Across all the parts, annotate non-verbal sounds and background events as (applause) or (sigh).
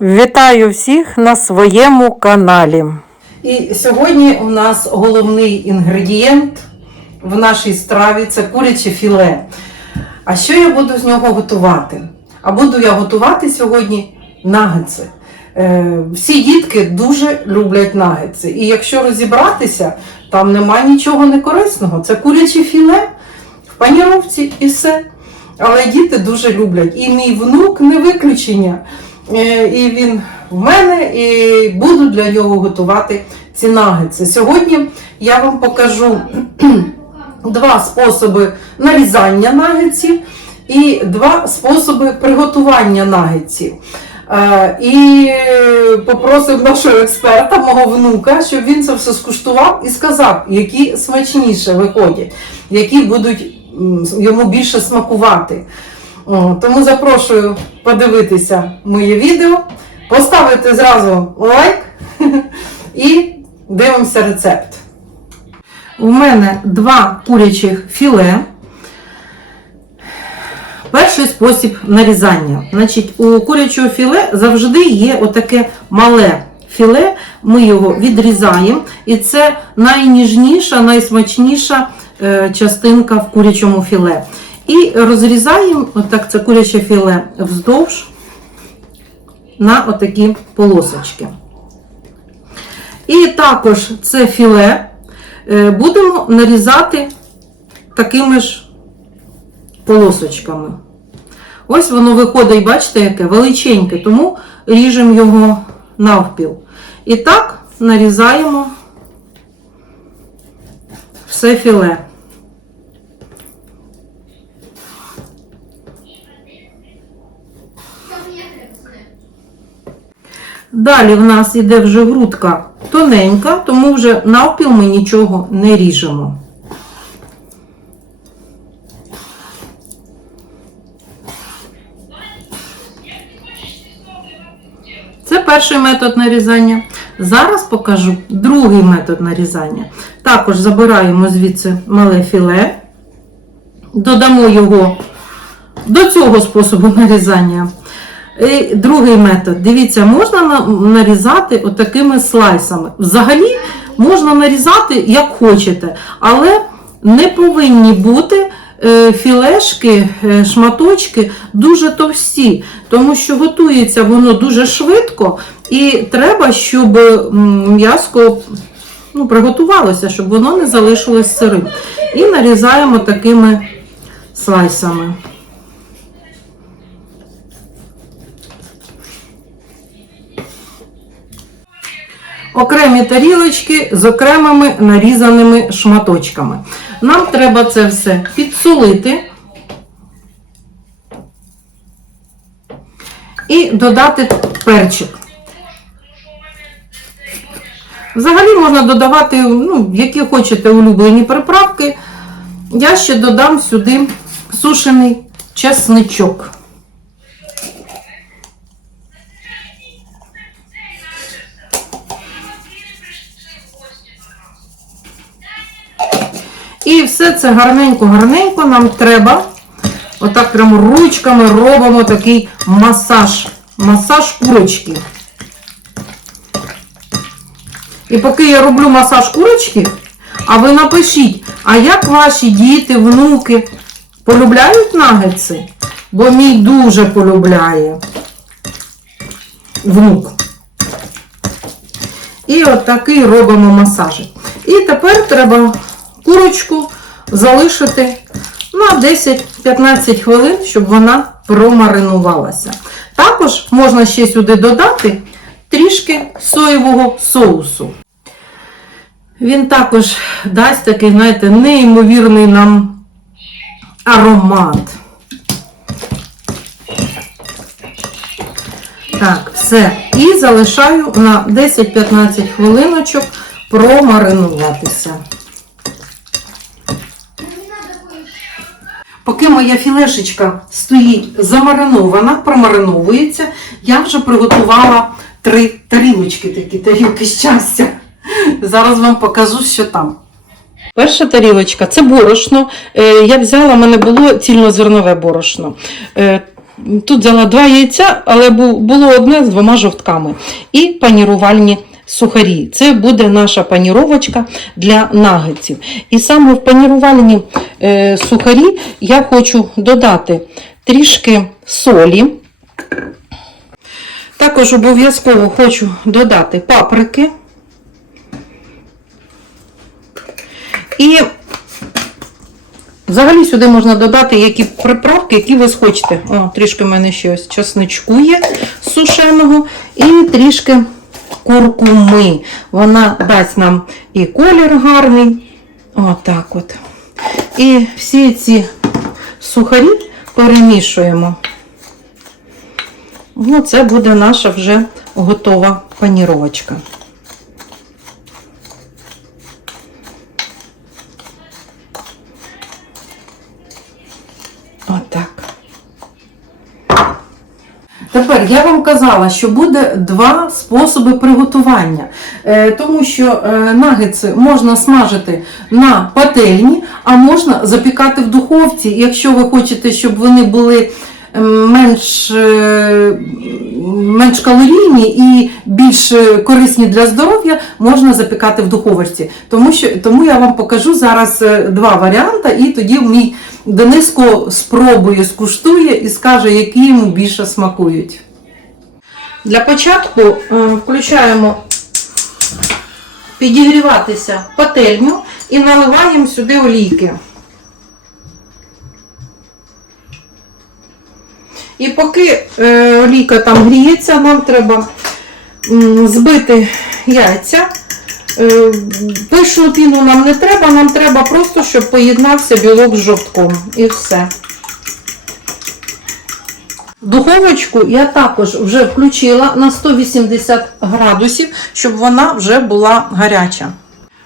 Вітаю всіх на своєму каналі. І сьогодні у нас головний інгредієнт в нашій страві це куряче філе. А що я буду з нього готувати? А буду я готувати сьогодні нагетси. Е, всі дітки дуже люблять нагетси. І якщо розібратися, там нема нічого некорисного. Це куряче філе в паніровці і все. Але діти дуже люблять. І мій внук не виключення. Е, І він в мене, і буду для нього готувати ці нагетси. Сьогодні я вам покажу (clears throat) два способи нарізання нагетсів і два способи приготування нагетсів. Е, І попросив нашого експерта, мого внука, щоб він це все скуштував і сказав, які смачніше виходять, які будуть йому більше смакувати. Тому запрошую подивитися моє відео, поставити зразу лайк (laughs) і дивимося рецепт. У мене два курячих філе. Перший спосіб нарізання. Значить, у курячого філе завжди є отаке мале філе. Ми його відрізаємо, і це найніжніша, найсмачніша е, частинка в курячому філе. І розрізаємо отак це куряче філе вздовж на отакі полосочки. І також це філе е, будемо нарізати такими ж полосочками. Ось воно виходить, бачите, яке величеньке, тому ріжемо його навпіл. І так нарізаємо все філе. Далі в нас іде вже грудка тоненька, тому вже навпіл ми нічого не ріжемо. Це перший метод нарізання. Зараз покажу другий метод нарізання. Також забираємо звідси мале філе, додамо його до цього способу нарізання. І другий метод. Дивіться, можна нарізати отакими слайсами. Взагалі можна нарізати як хочете, але не повинні бути е, філешки, е, шматочки дуже товсті, тому що готується воно дуже швидко, і треба, щоб м'яско ну, приготувалося, щоб воно не залишилось сирим. І нарізаємо такими слайсами. Окремі тарілочки з окремими нарізаними шматочками. Нам треба це все підсолити і додати перчик. Взагалі можна додавати, ну, які хочете улюблені приправки. Я ще додам сюди сушений чесничок. І все це гарненько-гарненько нам треба. Отак прямо ручками робимо такий масаж. Масаж курочки. І поки я роблю масаж курочки, а ви напишіть, а як ваші діти, внуки полюбляють нагетси? Бо мій дуже полюбляє внук. І от робимо масажик. І тепер треба курочку залишити на 10-15 хвилин, щоб вона промаринувалася. Також можна ще сюди додати трішки соєвого соусу. Він також дасть такий, знаєте, неймовірний нам аромат. Так, все. І залишаю на 10-15 хвилиночок промаринуватися. Поки моя філешечка стоїть замаринована, промариновується, я вже приготувала три тарілочки, такі тарілки щастя. Зараз вам покажу, що там. Перша тарілочка це борошно. Е, Я взяла, в мене було цільнозернове борошно. Е, Тут взяла два яйця, але було одне з двома жовтками. І панірувальні сухарі. Це буде наша паніровочка для нагетсів. І саме в панірувальні е, сухарі я хочу додати трішки солі. Також обов'язково хочу додати паприки. І взагалі сюди можна додати які приправки, які ви схочете. О, трішки в мене ще ось часничку є сушеного і трішки куркуми. Вона дасть нам і колір гарний. Отак от. І всі ці сухарі перемішуємо. Ну, це буде наша вже готова паніровочка. Отак. Тепер я вам казала, що буде два способи приготування, Е, тому що е, нагетси можна смажити на пательні, а можна запікати в духовці. Якщо ви хочете, щоб вони були ем, менш, е, менш калорійні і більш корисні для здоров'я, можна запікати в духовочці. Тому, що, тому я вам покажу зараз два варіанти, і тоді мій Дениско спробує, скуштує і скаже, які йому більше смакують. Для початку е, включаємо підігріватися пательню і наливаємо сюди олійки. І поки е, олійка там гріється, нам треба збити яйця. Е, Пишну піну нам не треба, нам треба просто, щоб поєднався білок з жовтком. І все. Духовочку я також вже включила на 180 градусів, щоб вона вже була гаряча.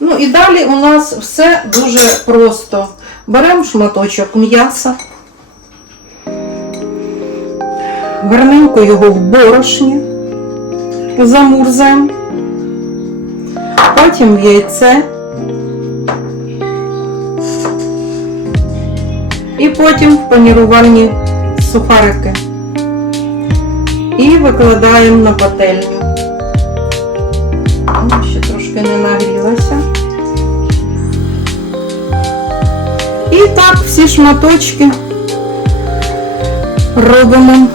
Ну і далі у нас все дуже просто. Беремо шматочок м'яса, гарненько його в борошні, замурзаємо, потім в яйце. І потім в панірувальні сухарики. І викладаємо на пательню. Ну, Ще трошки не нагрілася. І так всі шматочки робимо.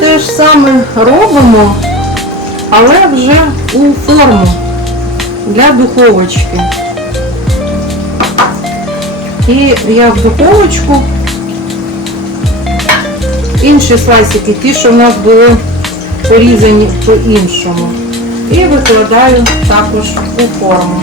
Те ж саме робимо, але вже у форму для духовочки. І я в духовочку інші слайсики, ті, що в нас були порізані по-іншому. І викладаю також у форму.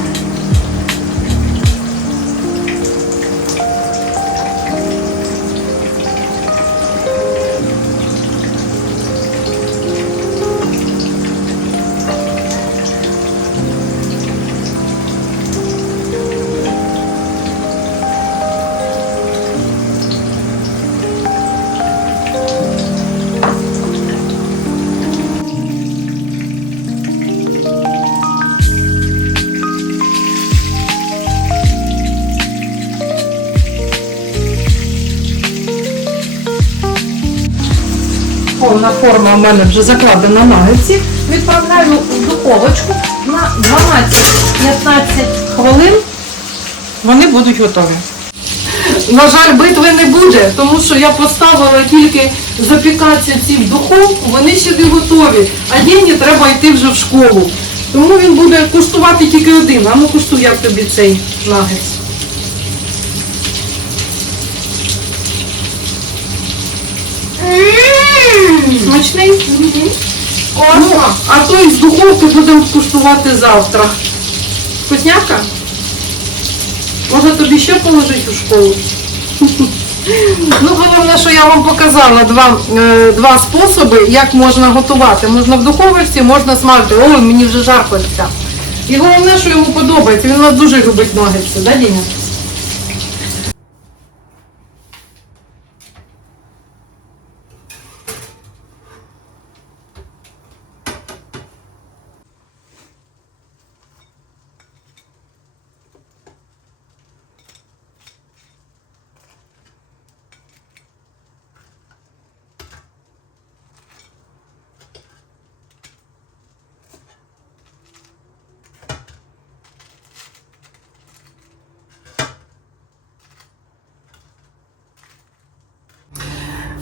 Повна форма у мене вже закладена на нагетсі. Відправляю в духовочку на 12-15 хвилин. Вони будуть готові. На жаль, битви не буде, тому що я поставила тільки запікатися ці в духовку, вони ще не готові, а Єні треба йти вже в школу. Тому він буде коштувати тільки один. А ну коштуй, як тобі цей нагетс. Смачний? Ну, а той з духовки будемо куштувати завтра. Вкусняка? Може тобі ще положити у школу? Ну, головне, що я вам показала два, е, два способи, як можна готувати. Можна в духовці, можна смажити. Ой, мені вже жарко. І головне, що йому подобається. Він у нас дуже любить нагетси, да, Діня?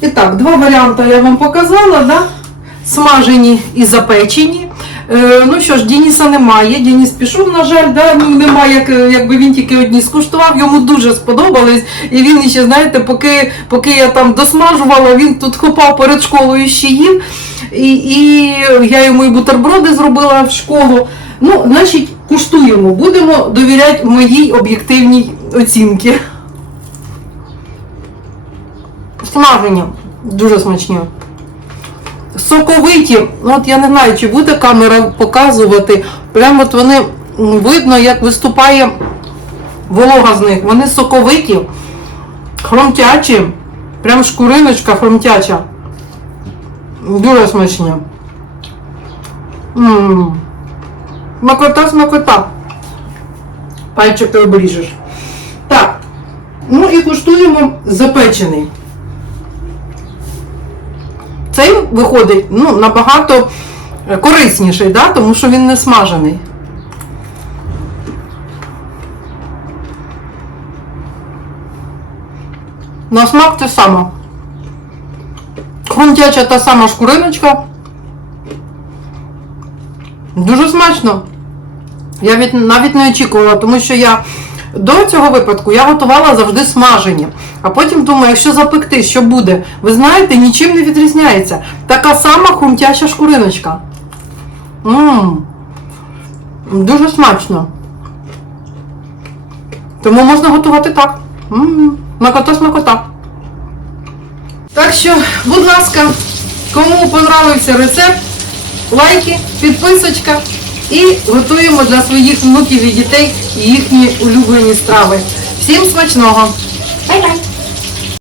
І так, два варіанти я вам показала, да? смажені і запечені. Е, ну що ж, Дініса немає. Дініс пішов, на жаль, да? ну, немає, як, якби він тільки одні скуштував, йому дуже сподобались. І він ще, знаєте, поки, поки я там досмажувала, він тут хопав перед школою ще їв. І, і я йому і бутерброди зробила в школу. Ну, значить, куштуємо, будемо довіряти моїй об'єктивній оцінці. Смажені, дуже смачні. Соковиті, ну, от я не знаю, чи буде камера показувати. Прямо от вони видно, як виступає волога з них. Вони соковиті, хромтячі, прям шкуриночка хромтяча. Дуже смачні. М. Смакота, смакота. Пальчики обріжеш. Так. Ну і куштуємо запечений. Цей виходить ну, набагато корисніший, да? тому що він не смажений. На смак те саме. Хрумтяча та сама шкуриночка. Дуже смачно. Я від, навіть не очікувала, тому що я до цього випадку я готувала завжди смажені. А потім думаю, якщо запекти, що буде? Ви знаєте, нічим не відрізняється. Така сама хрумтяща шкуриночка. Ммм. Дуже смачно. Тому можна готувати так. Ммм. Смакота, смакота. Так що, будь ласка, кому понравився рецепт, лайки, підписочка і готуємо для своїх внуків і дітей і їхні улюблені страви. Всім смачного! Бай-бай!